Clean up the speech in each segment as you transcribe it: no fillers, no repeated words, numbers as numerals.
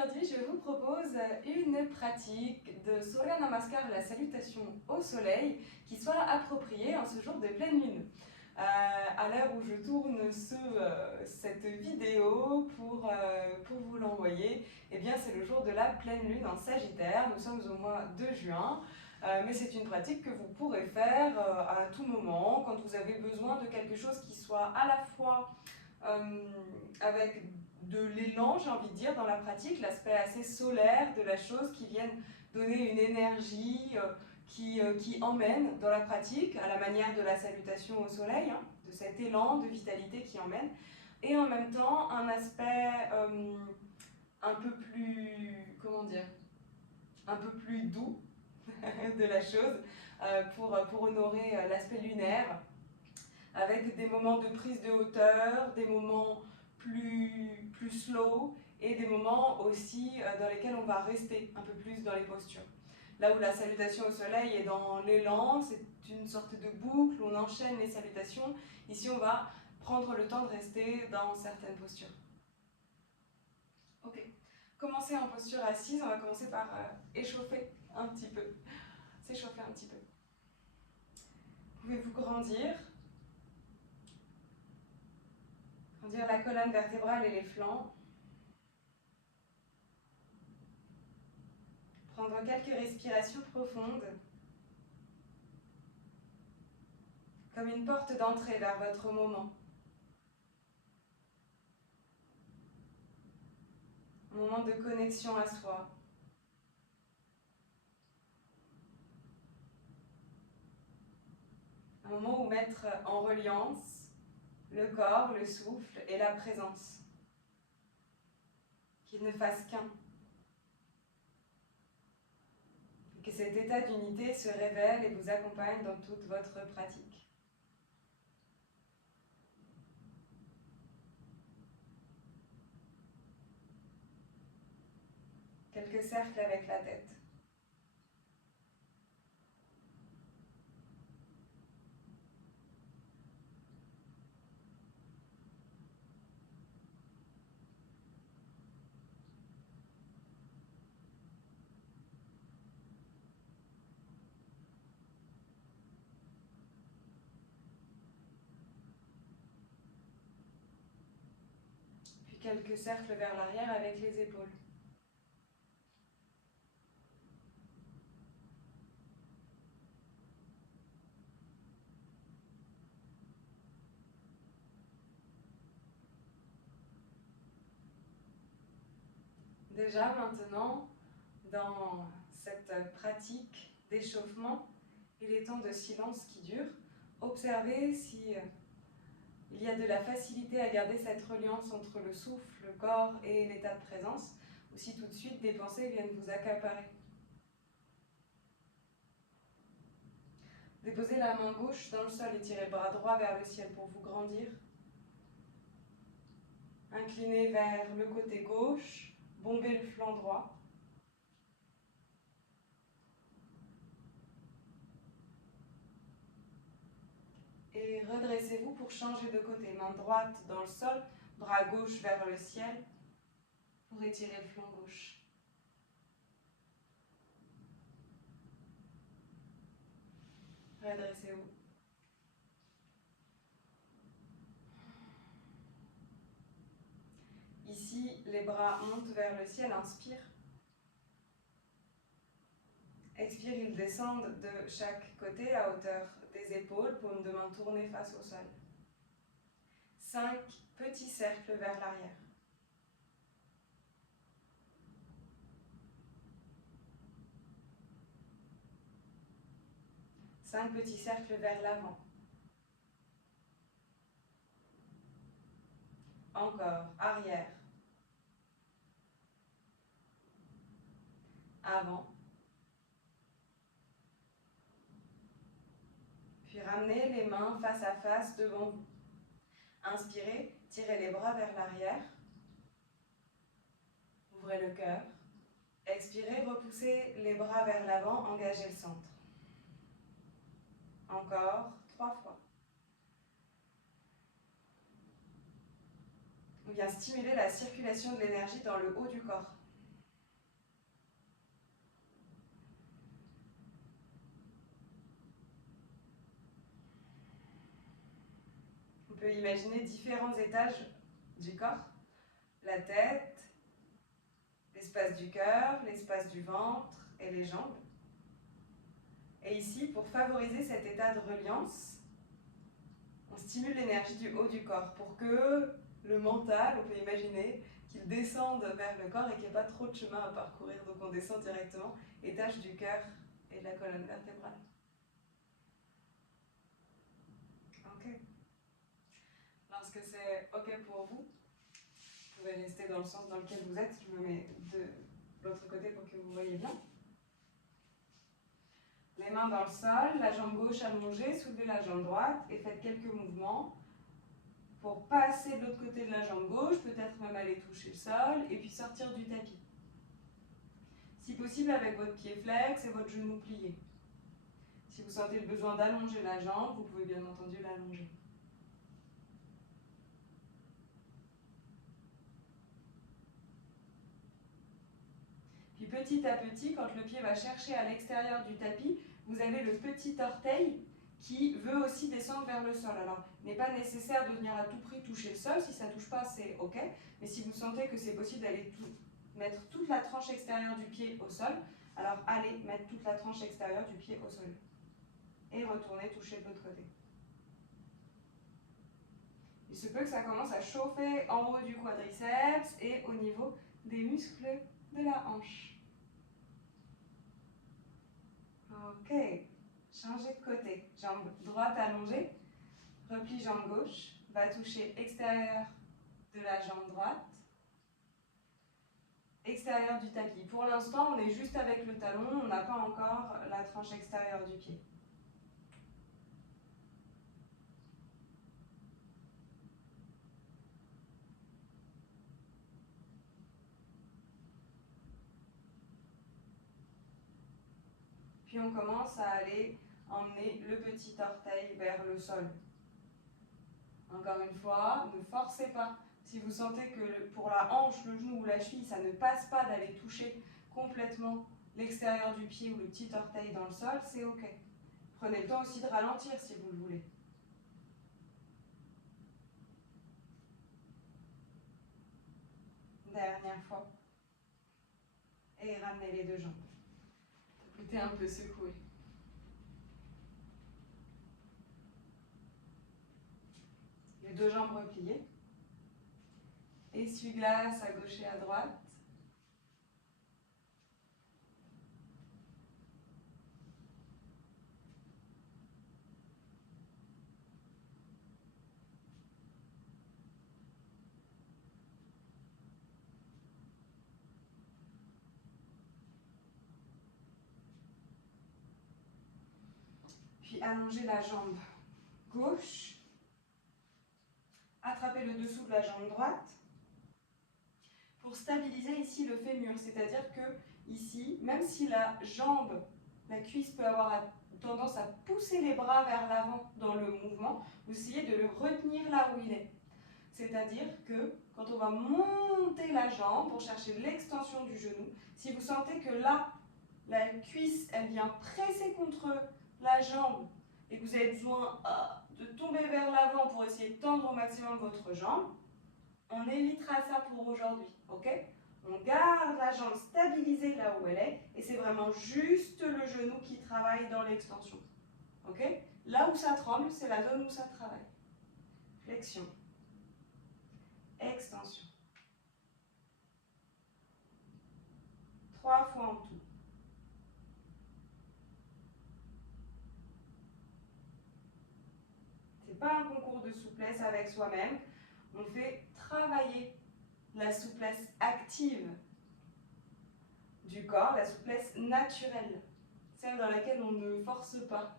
Aujourd'hui, je vous propose une pratique de Surya Namaskar, la salutation au soleil, qui soit appropriée en ce jour de pleine lune. À l'heure où je tourne cette vidéo pour vous l'envoyer, eh bien c'est le jour de la pleine lune en Sagittaire. Nous sommes au mois de juin, mais c'est une pratique que vous pourrez faire à tout moment, quand vous avez besoin de quelque chose qui soit à la fois avec de l'élan, j'ai envie de dire, dans la pratique, l'aspect assez solaire de la chose qui vienne donner une énergie qui emmène dans la pratique, à la manière de la salutation au soleil, hein, de cet élan de vitalité qui emmène, et en même temps un aspect un peu plus, comment dire, un peu plus doux de la chose pour honorer l'aspect lunaire, avec des moments de prise de hauteur, des moments plus slow et des moments aussi dans lesquels on va rester un peu plus dans les postures. Là où la salutation au soleil est dans l'élan, c'est une sorte de boucle, on enchaîne les salutations. Ici, on va prendre le temps de rester dans certaines postures. Ok, commencer en posture assise, on va commencer par échauffer un petit peu, s'échauffer un petit peu. Pouvez-vous grandir la colonne vertébrale et les flancs. Prendre quelques respirations profondes, comme une porte d'entrée vers votre moment. Un moment de connexion à soi. Un moment où mettre en reliance le corps, le souffle et la présence. Qu'ils ne fassent qu'un. Et que cet état d'unité se révèle et vous accompagne dans toute votre pratique. Quelques cercles avec la tête. Puis quelques cercles vers l'arrière avec les épaules. Déjà maintenant, dans cette pratique d'échauffement et les temps de silence qui durent, observez si il y a de la facilité à garder cette reliance entre le souffle, le corps et l'état de présence, ou si tout de suite des pensées viennent vous accaparer. Déposez la main gauche dans le sol et tirez le bras droit vers le ciel pour vous grandir. Inclinez vers le côté gauche, bombez le flanc droit. Et redressez-vous pour changer de côté. Main droite dans le sol, bras gauche vers le ciel pour étirer le flanc gauche. Redressez-vous. Ici, les bras montent vers le ciel, inspire. Expire, ils descendent de chaque côté à hauteur des épaules, paume de main tournée face au sol. 5 petits cercles vers l'arrière. Cinq petits cercles vers l'avant. Encore, arrière. Avant. Puis ramenez les mains face à face devant vous. Inspirez, tirez les bras vers l'arrière. Ouvrez le cœur. Expirez, repoussez les bras vers l'avant, engagez le centre. Encore 3 fois. On vient stimuler la circulation de l'énergie dans le haut du corps. peut imaginer différents étages du corps. La tête, l'espace du cœur, l'espace du ventre et les jambes. Et ici, pour favoriser cet état de reliance, on stimule l'énergie du haut du corps pour que le mental, on peut imaginer, qu'il descende vers le corps et qu'il n'y ait pas trop de chemin à parcourir. Donc on descend directement, étage du cœur et de la colonne vertébrale. Ok. Lorsque c'est ok pour vous, vous pouvez rester dans le sens dans lequel vous êtes. Je me mets de l'autre côté pour que vous voyez bien. Les mains dans le sol, la jambe gauche allongée, soulevez la jambe droite et faites quelques mouvements pour passer de l'autre côté de la jambe gauche, peut-être même aller toucher le sol et puis sortir du tapis. Si possible avec votre pied flex et votre genou plié. Si vous sentez le besoin d'allonger la jambe, vous pouvez bien entendu l'allonger. Puis petit à petit, quand le pied va chercher à l'extérieur du tapis, vous avez le petit orteil qui veut aussi descendre vers le sol. Alors, il n'est pas nécessaire de venir à tout prix toucher le sol. Si ça ne touche pas, c'est OK. Mais si vous sentez que c'est possible d'aller mettre toute la tranche extérieure du pied au sol, alors allez mettre toute la tranche extérieure du pied au sol. Et retournez toucher de l'autre côté. Il se peut que ça commence à chauffer en haut du quadriceps et au niveau des muscles de la hanche. Ok. Changez de côté. Jambe droite allongée. Replie jambe gauche. Va toucher extérieur de la jambe droite. Extérieur du tapis. Pour l'instant, on est juste avec le talon. On n'a pas encore la tranche extérieure du pied. Puis on commence à aller emmener le petit orteil vers le sol. Encore une fois, ne forcez pas. Si vous sentez que pour la hanche, le genou ou la cheville, ça ne passe pas d'aller toucher complètement l'extérieur du pied ou le petit orteil dans le sol, c'est OK. Prenez le temps aussi de ralentir si vous le voulez. Dernière fois. Et ramenez les deux jambes. Écoutez un peu secoué. Les deux jambes repliées. Essuie-glace à gauche et à droite. Puis allongez la jambe gauche. Attrapez le dessous de la jambe droite. Pour stabiliser ici le fémur, c'est-à-dire que ici, même si la jambe, la cuisse peut avoir tendance à pousser les bras vers l'avant dans le mouvement, vous essayez de le retenir là où il est. C'est-à-dire que quand on va monter la jambe pour chercher l'extension du genou, si vous sentez que là, la cuisse, elle vient presser contre la jambe et que vous avez besoin de tomber vers l'avant pour essayer de tendre au maximum votre jambe, on évitera ça pour aujourd'hui, ok? On garde la jambe stabilisée là où elle est et c'est vraiment juste le genou qui travaille dans l'extension, ok? Là où ça tremble, c'est la zone où ça travaille. Flexion. Extension. 3 fois en tout. C'est pas un concours de souplesse avec soi-même. On fait travailler la souplesse active du corps, la souplesse naturelle, celle dans laquelle on ne force pas.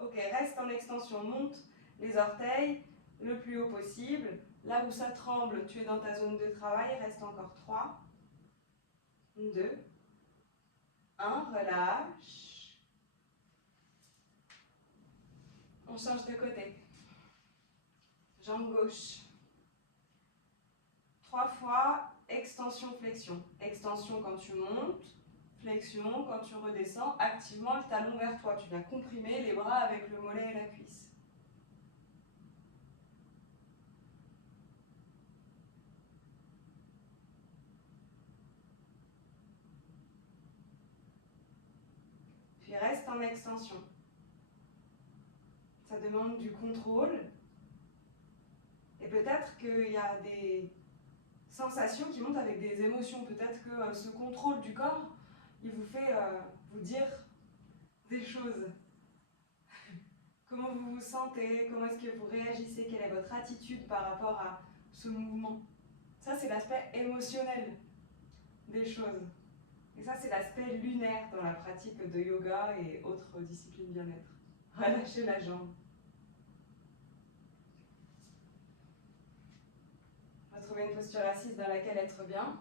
Ok, reste en extension, monte les orteils le plus haut possible. Là où ça tremble, tu es dans ta zone de travail, reste encore 3, 2, 1, relâche. On change de côté. Jambe gauche. 3 fois, extension, flexion. Extension quand tu montes, flexion quand tu redescends. Activement le talon vers toi. Tu viens comprimer les bras avec le mollet et la cuisse. puis reste en extension. Ça demande du contrôle. Et peut-être qu'il y a des sensations qui montent avec des émotions. Peut-être que ce contrôle du corps, il vous fait vous dire des choses. Comment vous vous sentez, comment est-ce que vous réagissez, quelle est votre attitude par rapport à ce mouvement. Ça, c'est l'aspect émotionnel des choses. Et ça, c'est l'aspect lunaire dans la pratique de yoga et autres disciplines bien-être. Relâchez la jambe. Retrouvez une posture assise dans laquelle être bien.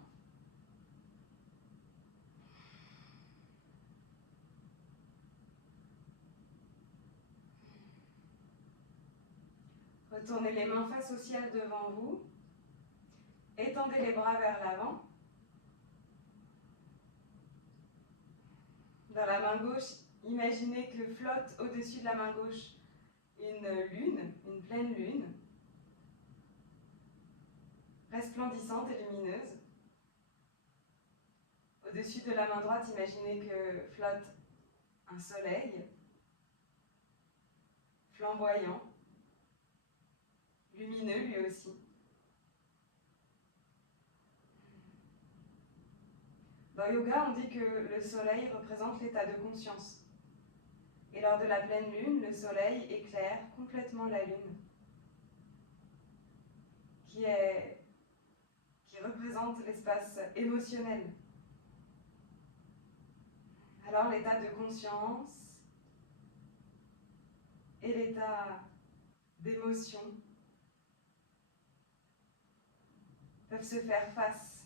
Retournez les mains face au ciel devant vous. Étendez les bras vers l'avant. Dans la main gauche, imaginez que flotte au-dessus de la main gauche une lune, une pleine lune, resplendissante et lumineuse. Au-dessus de la main droite, imaginez que flotte un soleil, flamboyant, lumineux lui aussi. Dans le yoga, on dit que le soleil représente l'état de conscience. Et lors de la pleine lune, le soleil éclaire complètement la lune, qui représente l'espace émotionnel. Alors l'état de conscience et l'état d'émotion peuvent se faire face,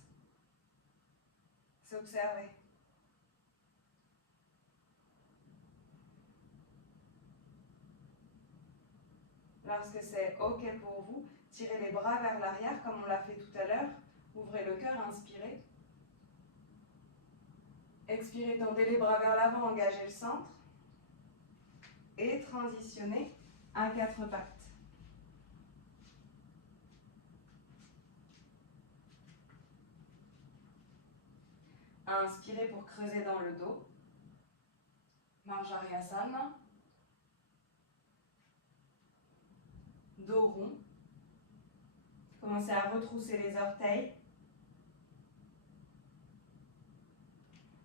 s'observer. Lorsque c'est OK pour vous, tirez les bras vers l'arrière comme on l'a fait tout à l'heure. Ouvrez le cœur, inspirez. Expirez, tendez les bras vers l'avant, engagez le centre. Et transitionnez à quatre pattes. Inspirez pour creuser dans le dos. Marjaryasana. Dos rond. Commencez à retrousser les orteils.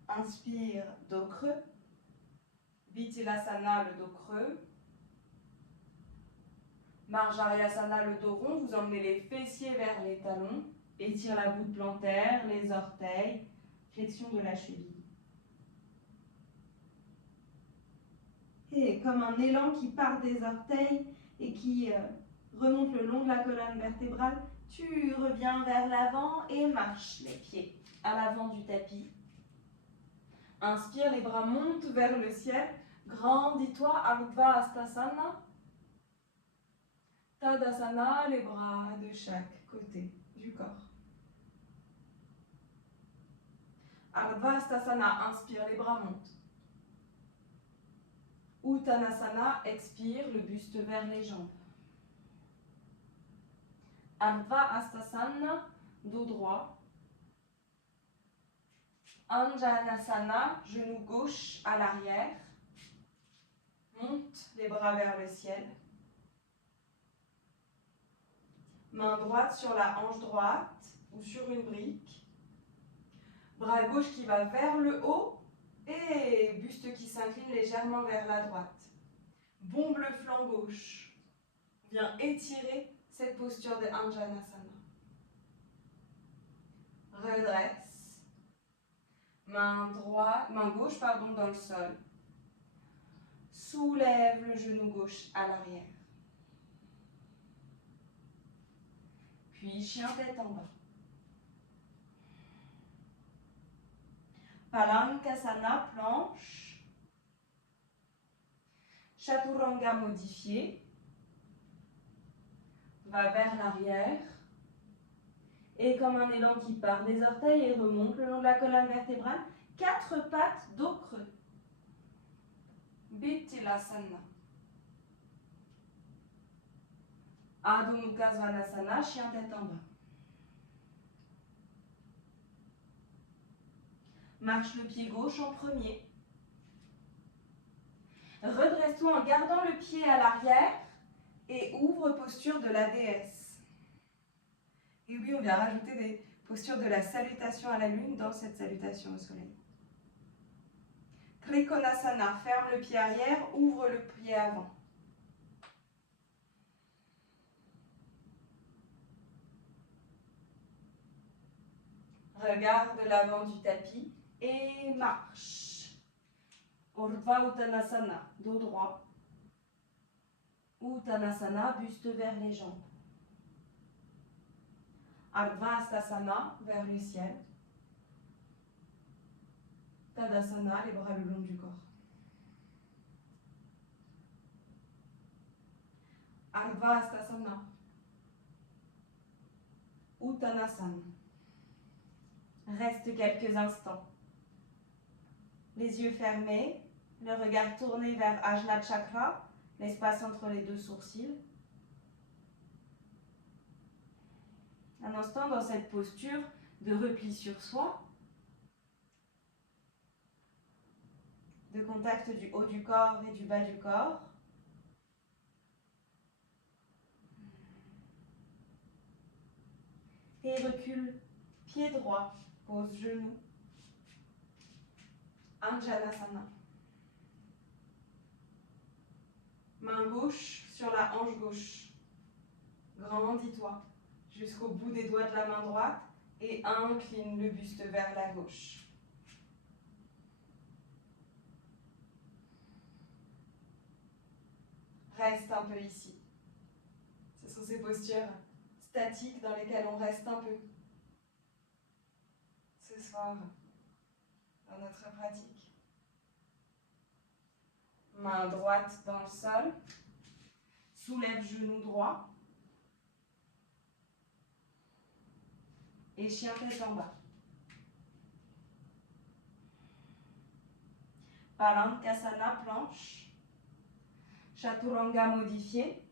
Inspire, dos creux. Vittilasana, le dos creux. Marjaryasana, le dos rond. Vous emmenez les fessiers vers les talons. Étire la voûte plantaire, les orteils. Flexion de la cheville. Et comme un élan qui part des orteils et qui remonte le long de la colonne vertébrale, tu reviens vers l'avant et marche les pieds à l'avant du tapis. Inspire, les bras montent vers le ciel. Grandis-toi, Ardha Hastasana. Tadasana, les bras de chaque côté du corps. Ardha Hastasana, inspire, les bras montent. Uttanasana, expire, le buste vers les jambes. Ardha Hastasana, dos droit. Anjanasana, genou gauche à l'arrière. Monte les bras vers le ciel. Main droite sur la hanche droite ou sur une brique. Bras gauche qui va vers le haut et buste qui s'incline légèrement vers la droite. Bombe le flanc gauche. Viens étirer cette posture de Anjanasana. Redresse. Main gauche dans le sol. Soulève le genou gauche à l'arrière. Puis chien tête en bas. Palankasana, planche. Chaturanga modifié. Va vers l'arrière. Et comme un élan qui part des orteils et remonte le long de la colonne vertébrale, quatre pattes, dos creux. Vittilasana. Adho Mukha Svanasana, chien tête en bas. Marche le pied gauche en premier. Redresse-toi en gardant le pied à l'arrière et ouvre posture de la déesse. Et oui, on vient rajouter des postures de la salutation à la lune dans cette salutation au soleil. Trikonasana, ferme le pied arrière, ouvre le pied avant. Regarde l'avant du tapis et marche. Urdhva Uttanasana, dos droit. Uttanasana, buste vers les jambes. Ardha Hastasana, vers le ciel. Tadasana, les bras le long du corps. Ardha Hastasana. Uttanasana. Reste quelques instants. Les yeux fermés, le regard tourné vers Ajna Chakra, l'espace entre les deux sourcils. Un instant dans cette posture de repli sur soi, de contact du haut du corps et du bas du corps. Et recule, pied droit, pose genou. Anjanasana. Main gauche sur la hanche gauche. Grandis-toi jusqu'au bout des doigts de la main droite et incline le buste vers la gauche. Reste un peu ici. Ce sont ces postures statiques dans lesquelles on reste un peu ce soir dans notre pratique. Main droite dans le sol. Soulève genou droit. Et chien tête en bas. Palankasana, planche. Chaturanga modifié.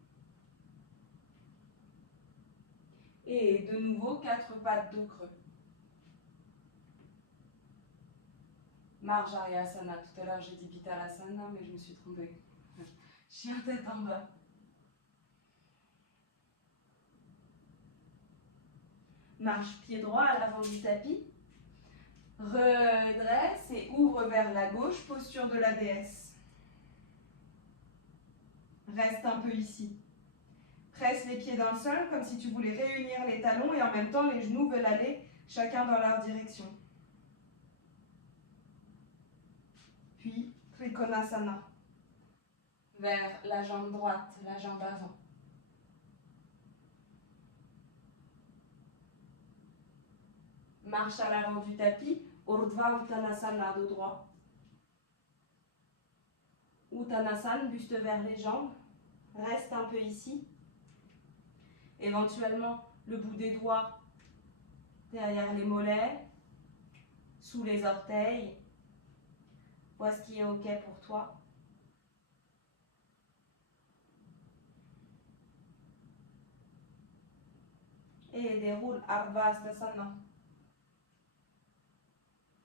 Et de nouveau, 4 pattes dos creux. Marjariyasana. Tout à l'heure, j'ai dit Bitalasana, mais je me suis trompée. Chien tête en bas. Marche pied droit à l'avant du tapis. Redresse et ouvre vers la gauche, posture de la déesse. Reste un peu ici. Presse les pieds dans le sol comme si tu voulais réunir les talons et en même temps les genoux veulent aller chacun dans leur direction. Puis Trikonasana. Vers la jambe droite, la jambe avant. Marche à l'avant du tapis, Urdhva Uttanasana, dos droit. Uttanasana, buste vers les jambes. Reste un peu ici. Éventuellement, le bout des doigts derrière les mollets, sous les orteils. Vois ce qui est OK pour toi. Et déroule Ardha Hastasana.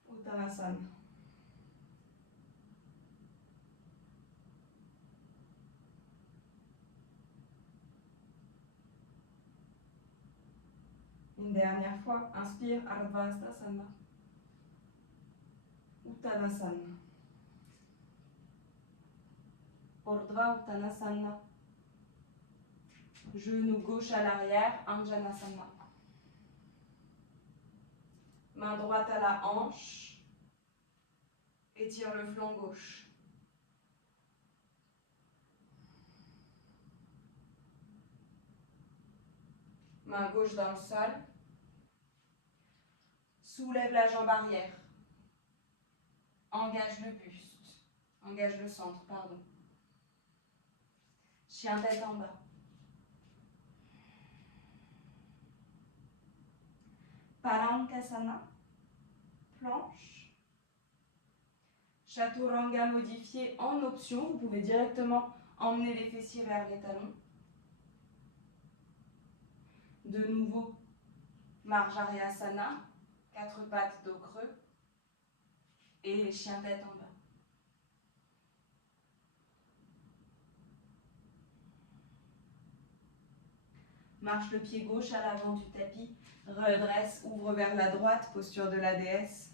Uttanasana. Une dernière fois, inspire Ardha Hastasana. Uttanasana. Urdhva Uttanasana. Genou gauche à l'arrière, Anjanasana. Main droite à la hanche. Étire le flanc gauche. Main gauche dans le sol. Soulève la jambe arrière. Engage le buste. Engage le centre, pardon. Chien tête en bas. Palankasana. Planche. Chaturanga modifié en option. Vous pouvez directement emmener les fessiers vers les talons. De nouveau, Marjariyasana. 4 pattes dos creux. Et chien tête en bas. Marche le pied gauche à l'avant du tapis. Redresse, ouvre vers la droite, posture de la déesse.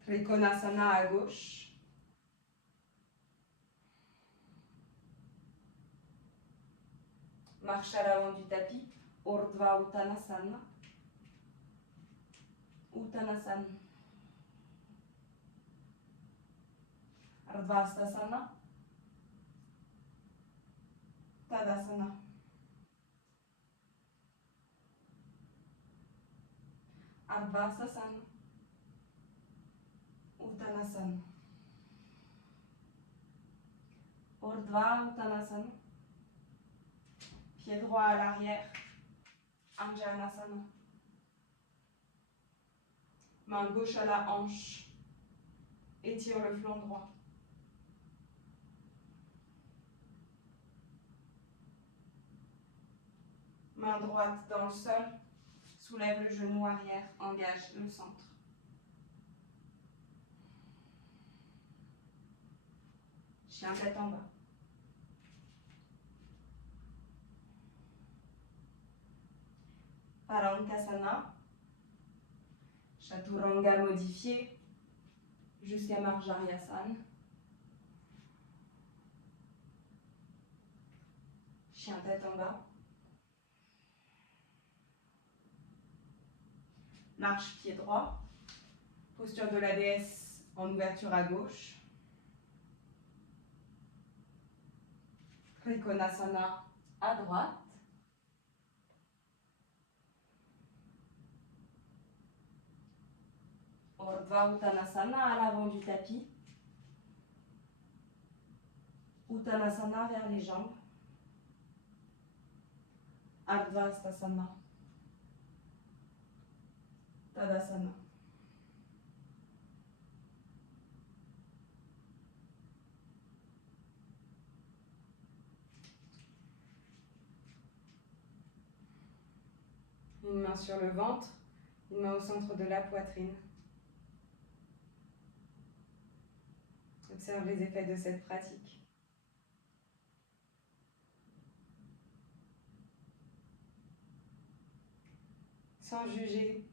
Trikonasana à gauche. Marche à l'avant du tapis. Urdhva Uttanasana. Uttanasana. Ardhastasana. Tadasana. Ardhastasana. Uttanasana. Urdhva Uttanasana. Pied droit à l'arrière. Anjanasana. Main gauche à la hanche. Étire le flanc droit. Main droite dans le sol. Soulève le genou arrière. Engage le centre. Chien tête en bas. Paramkasana. Chaturanga modifié jusqu'à Marjaryasana. Chien tête en bas. Marche pied droit. Posture de la déesse en ouverture à gauche. Trikonasana à droite. Urdhva Uttanasana à l'avant du tapis. Uttanasana vers les jambes. Ardhastasana. Tadasana. Une main sur le ventre, une main au centre de la poitrine. Observe les effets de cette pratique. Sans juger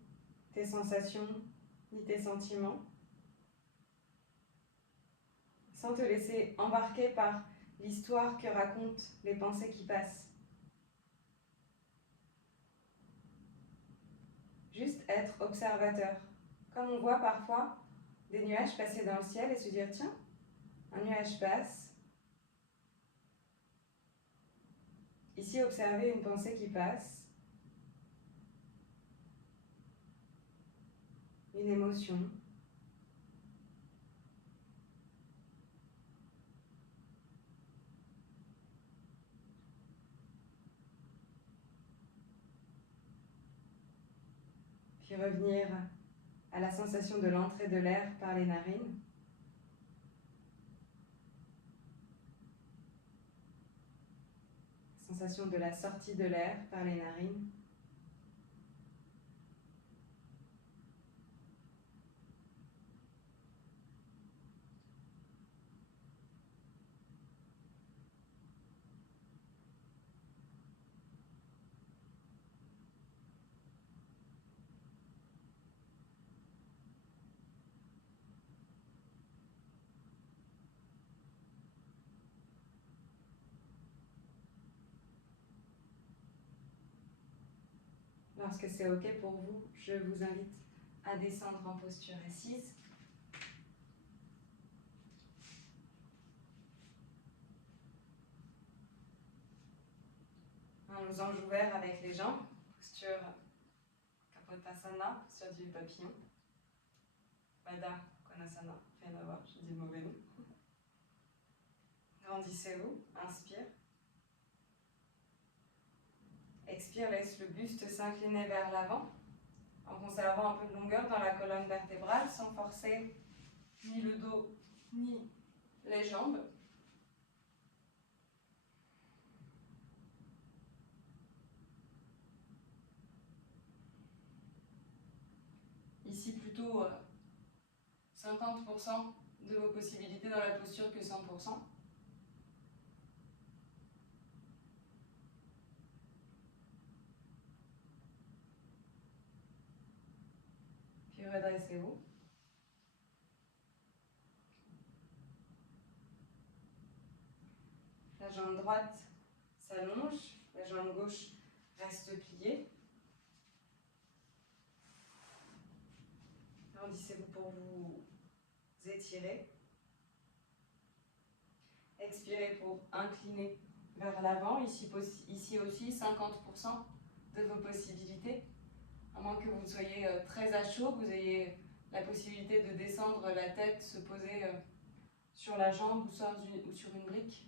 tes sensations ni tes sentiments. Sans te laisser embarquer par l'histoire que racontent les pensées qui passent. Juste être observateur. Comme on voit parfois des nuages passer dans le ciel et se dire tiens, un nuage passe. Ici, observer une pensée qui passe. Une émotion. Puis revenir à la sensation de l'entrée de l'air par les narines. Sensation de la sortie de l'air par les narines. Lorsque c'est OK pour vous, je vous invite à descendre en posture assise. Un losange ouvert avec les jambes, posture Kapotasana, posture du papillon. Baddha Konasana, rien à voir, j'ai dit le mauvais nom. Grandissez-vous, inspire. Expire, laisse le buste s'incliner vers l'avant, en conservant un peu de longueur dans la colonne vertébrale, sans forcer ni le dos, ni les jambes. Ici, plutôt 50% de vos possibilités dans la posture que 100%. Redressez-vous. La jambe droite s'allonge, la jambe gauche reste pliée. Arrondissez-vous pour vous étirer. Expirez pour incliner vers l'avant. Ici aussi, 50% de vos possibilités. À moins que vous soyez très à chaud, vous ayez la possibilité de descendre la tête, se poser sur la jambe ou sur une brique.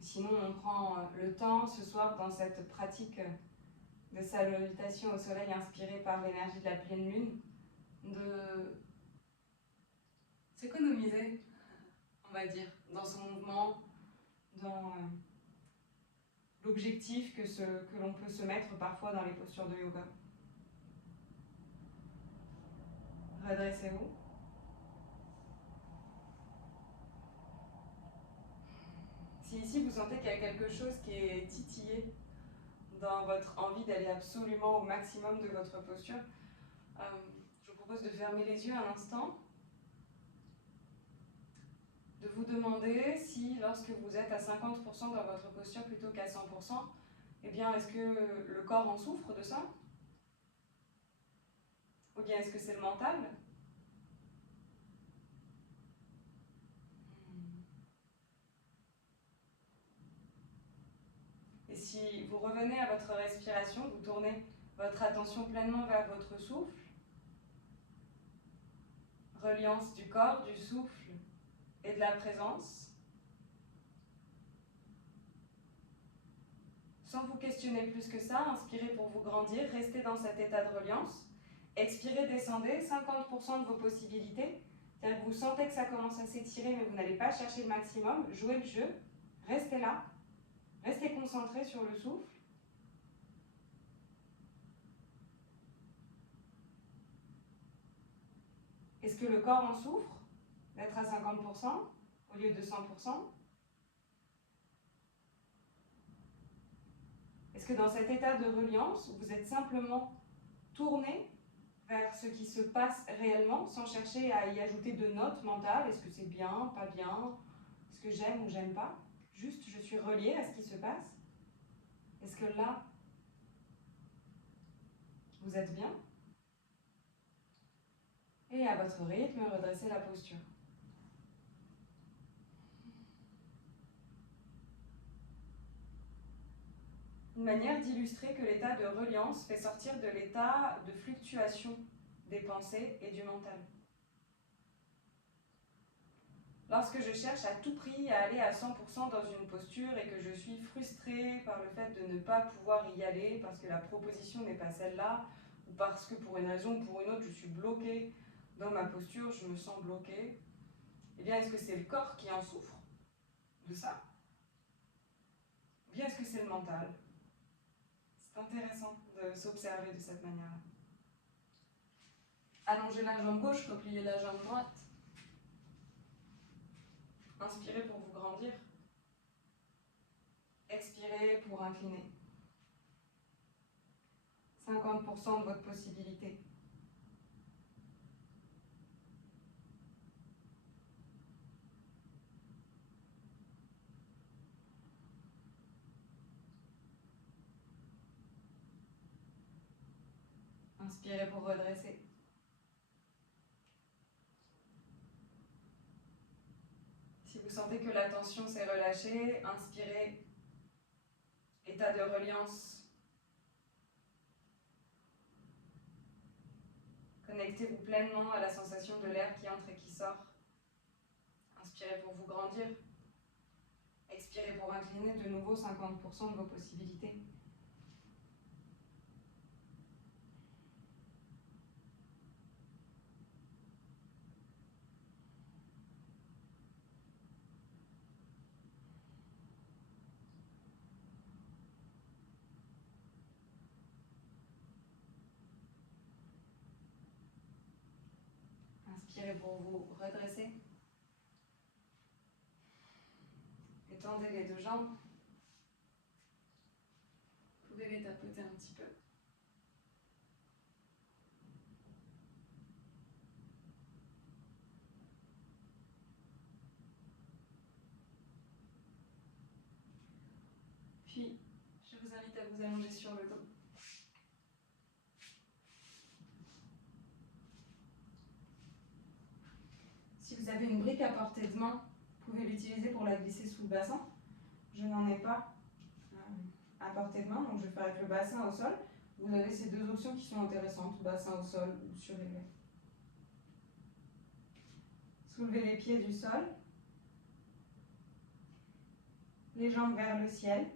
Sinon, on prend le temps ce soir dans cette pratique de salutation au soleil inspirée par l'énergie de la pleine lune, de s'économiser, on va dire, dans son mouvement, dans l'objectif que l'on peut se mettre parfois dans les postures de yoga. Redressez-vous. Si ici vous sentez qu'il y a quelque chose qui est titillé dans votre envie d'aller absolument au maximum de votre posture, je vous propose de fermer les yeux un instant, de vous demander si lorsque vous êtes à 50% dans votre posture plutôt qu'à 100%, eh bien est-ce que le corps en souffre de ça? Ou bien est-ce que c'est le mental? Et si vous revenez à votre respiration, vous tournez votre attention pleinement vers votre souffle, reliance du corps, du souffle et de la présence, sans vous questionner plus que ça, inspirez pour vous grandir, restez dans cet état de reliance, expirez, descendez, 50% de vos possibilités, c'est-à-dire que vous sentez que ça commence à s'étirer mais vous n'allez pas chercher le maximum, jouez le jeu, restez là, restez concentré sur le souffle. Est-ce que le corps en souffre d'être à 50% au lieu de 100%? Est-ce que dans cet état de reliance, vous êtes simplement tourné vers ce qui se passe réellement, sans chercher à y ajouter de notes mentales? Est-ce que c'est bien, pas bien? Est-ce que j'aime ou j'aime pas? Juste, je suis reliée à ce qui se passe. Est-ce que là, vous êtes bien? Et à votre rythme, redressez la posture. Une manière d'illustrer que l'état de reliance fait sortir de l'état de fluctuation des pensées et du mental. Lorsque je cherche à tout prix à aller à 100% dans une posture et que je suis frustrée par le fait de ne pas pouvoir y aller parce que la proposition n'est pas celle-là, ou parce que pour une raison ou pour une autre je suis bloquée dans ma posture, je me sens bloquée, eh bien est-ce que c'est le corps qui en souffre de ça? Ou bien est-ce que c'est le mental? C'est intéressant de s'observer de cette manière-là. Allongez la jambe gauche, repliez la jambe droite. Inspirez pour vous grandir. Expirez pour incliner. 50% de votre possibilité. Inspirez pour redresser. Si vous sentez que la tension s'est relâchée, inspirez. État de reliance. Connectez-vous pleinement à la sensation de l'air qui entre et qui sort. Inspirez pour vous grandir. Expirez pour incliner de nouveau 50% de vos possibilités. Inspirez pour vous redresser. Étendez les deux jambes. Vous pouvez les tapoter un petit peu. Puis, je vous invite à vous allonger sur le dos. Si vous avez une brique à portée de main, vous pouvez l'utiliser pour la glisser sous le bassin. Je n'en ai pas à portée de main, donc je vais faire avec le bassin au sol. Vous avez ces deux options qui sont intéressantes, bassin au sol ou surélevé. Soulevez les pieds du sol, les jambes vers le ciel,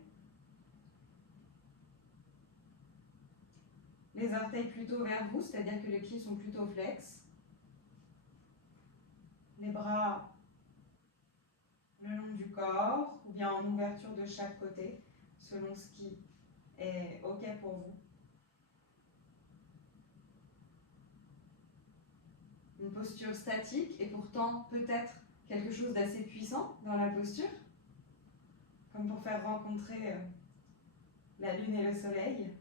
les orteils plutôt vers vous, c'est-à-dire que les pieds sont plutôt flex. Les bras le long du corps ou bien en ouverture de chaque côté, selon ce qui est OK pour vous. Une posture statique et pourtant peut-être quelque chose d'assez puissant dans la posture, comme pour faire rencontrer la lune et le soleil.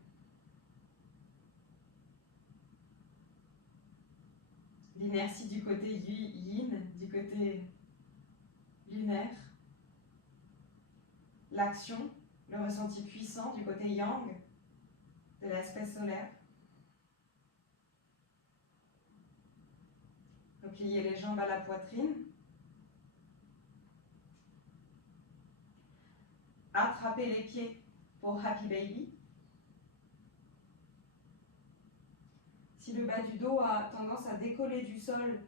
L'inertie du côté yin, du côté lunaire. L'action, le ressenti puissant du côté yang, de l'aspect solaire. Repliez les jambes à la poitrine. Attrapez les pieds pour Happy Baby. Si le bas du dos a tendance à décoller du sol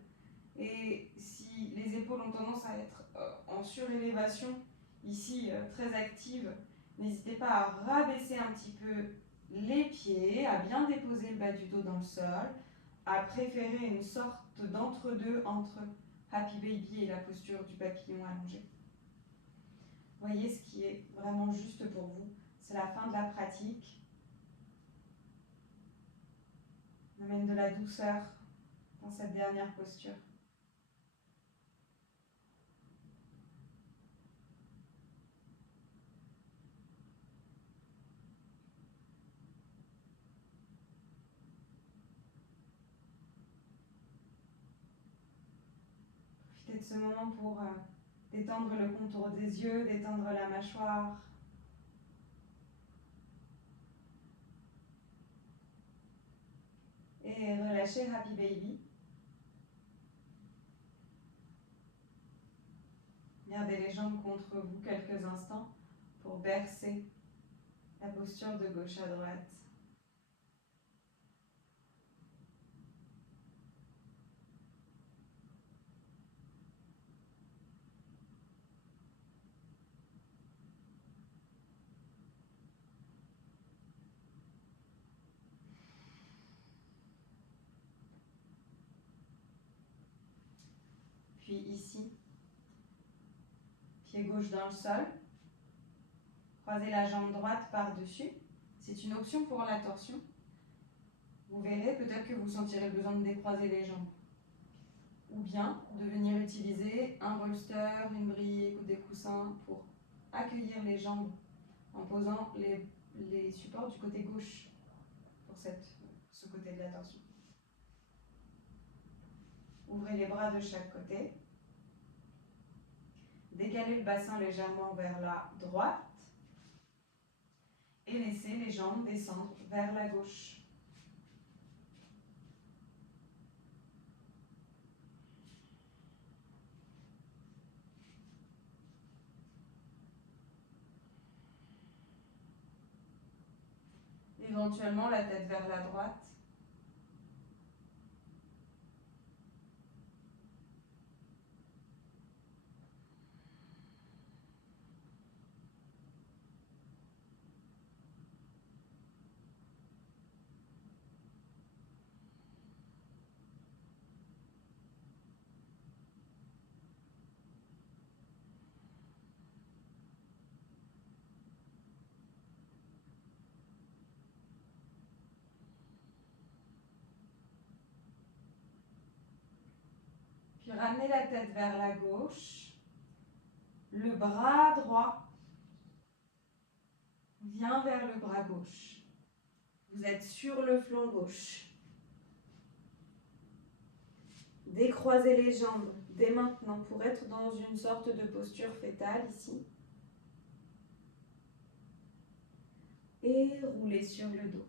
et si les épaules ont tendance à être en surélévation, ici très active, n'hésitez pas à rabaisser un petit peu les pieds, à bien déposer le bas du dos dans le sol, à préférer une sorte d'entre-deux entre Happy Baby et la posture du papillon allongé. Voyez ce qui est vraiment juste pour vous. C'est la fin de la pratique. On amène de la douceur dans cette dernière posture. Profitez de ce moment pour détendre le contour des yeux, détendre la mâchoire. Et relâchez Happy Baby. Gardez les jambes contre vous quelques instants pour bercer la posture de gauche à droite. Puis ici, pied gauche dans le sol, croisez la jambe droite par-dessus. C'est une option pour la torsion. Vous verrez, peut-être que vous sentirez le besoin de décroiser les jambes. Ou bien de venir utiliser un bolster, une brique ou des coussins pour accueillir les jambes en posant les supports du côté gauche pour ce côté de la torsion. Ouvrez les bras de chaque côté. Décalez le bassin légèrement vers la droite et laissez les jambes descendre vers la gauche. Éventuellement la tête vers la droite. Puis ramenez la tête vers la gauche. Le bras droit vient vers le bras gauche. Vous êtes sur le flanc gauche. Décroisez les jambes dès maintenant pour être dans une sorte de posture fétale ici. et roulez sur le dos.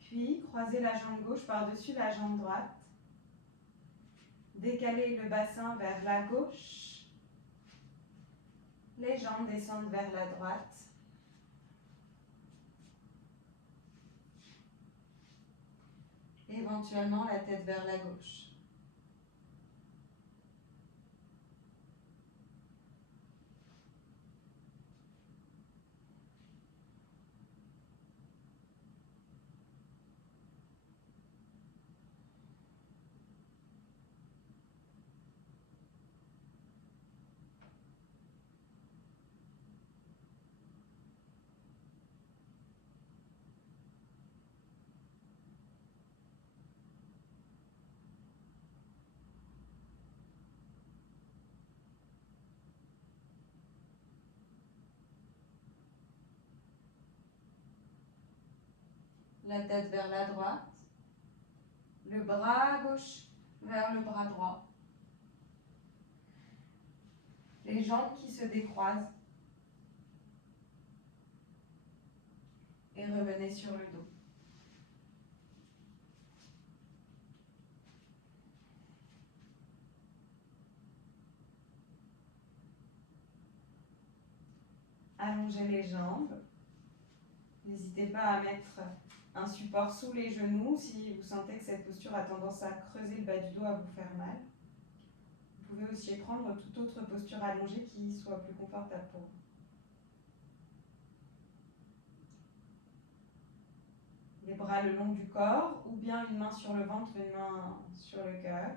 Puis, croisez la jambe gauche par-dessus la jambe droite. Décalez le bassin vers la gauche. Les jambes descendent vers la droite. Éventuellement, la tête vers la gauche. La tête vers la droite. Le bras gauche vers le bras droit. Les jambes qui se décroisent. Et revenez sur le dos. Allongez les jambes. N'hésitez pas à mettre un support sous les genoux si vous sentez que cette posture a tendance à creuser le bas du dos, à vous faire mal. Vous pouvez aussi prendre toute autre posture allongée qui soit plus confortable pour vous. Les bras le long du corps, ou bien une main sur le ventre, une main sur le cœur.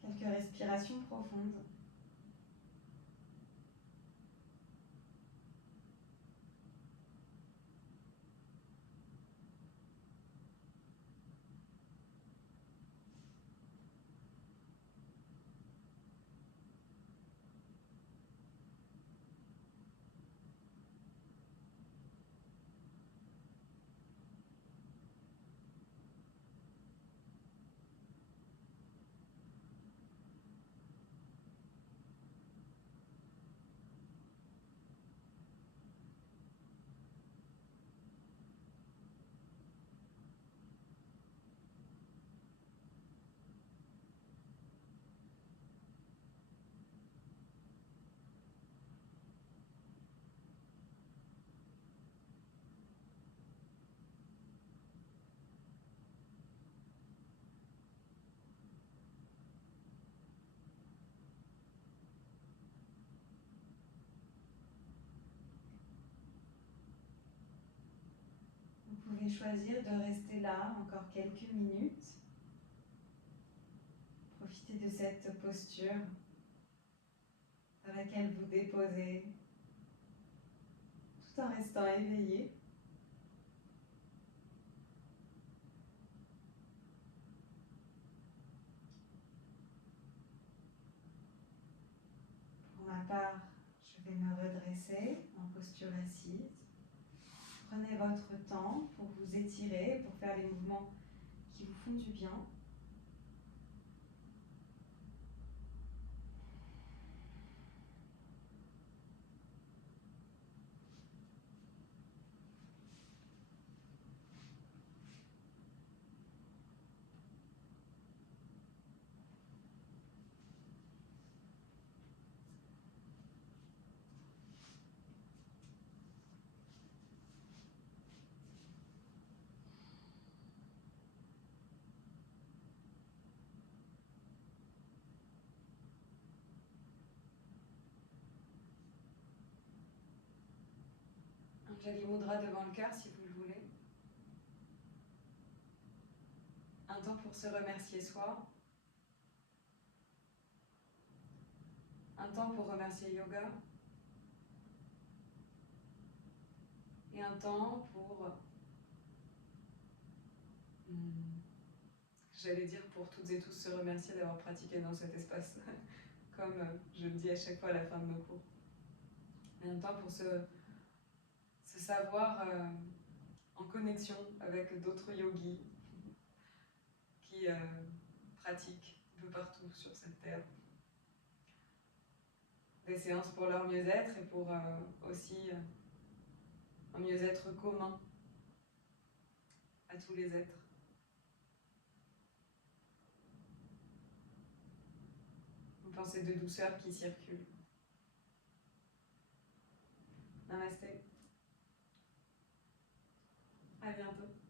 Quelques respirations profondes. Vous pouvez choisir de rester là encore quelques minutes. Profitez de cette posture dans laquelle vous déposez tout en restant éveillé. Pour ma part, je vais me redresser en posture assise. Prenez votre temps pour vous étirer, pour faire les mouvements qui vous font du bien. Anjali Mudra devant le cœur si vous le voulez. Un temps pour se remercier soi. Un temps pour remercier yoga. Et un temps pour, j'allais dire pour toutes et tous se remercier d'avoir pratiqué dans cet espace, comme je le dis à chaque fois à la fin de nos cours. en même temps pour se savoir en connexion avec d'autres yogis qui pratiquent un peu partout sur cette terre. Des séances pour leur mieux-être et pour aussi un mieux-être commun à tous les êtres. Une pensée de douceur qui circule. Namasté. À bientôt.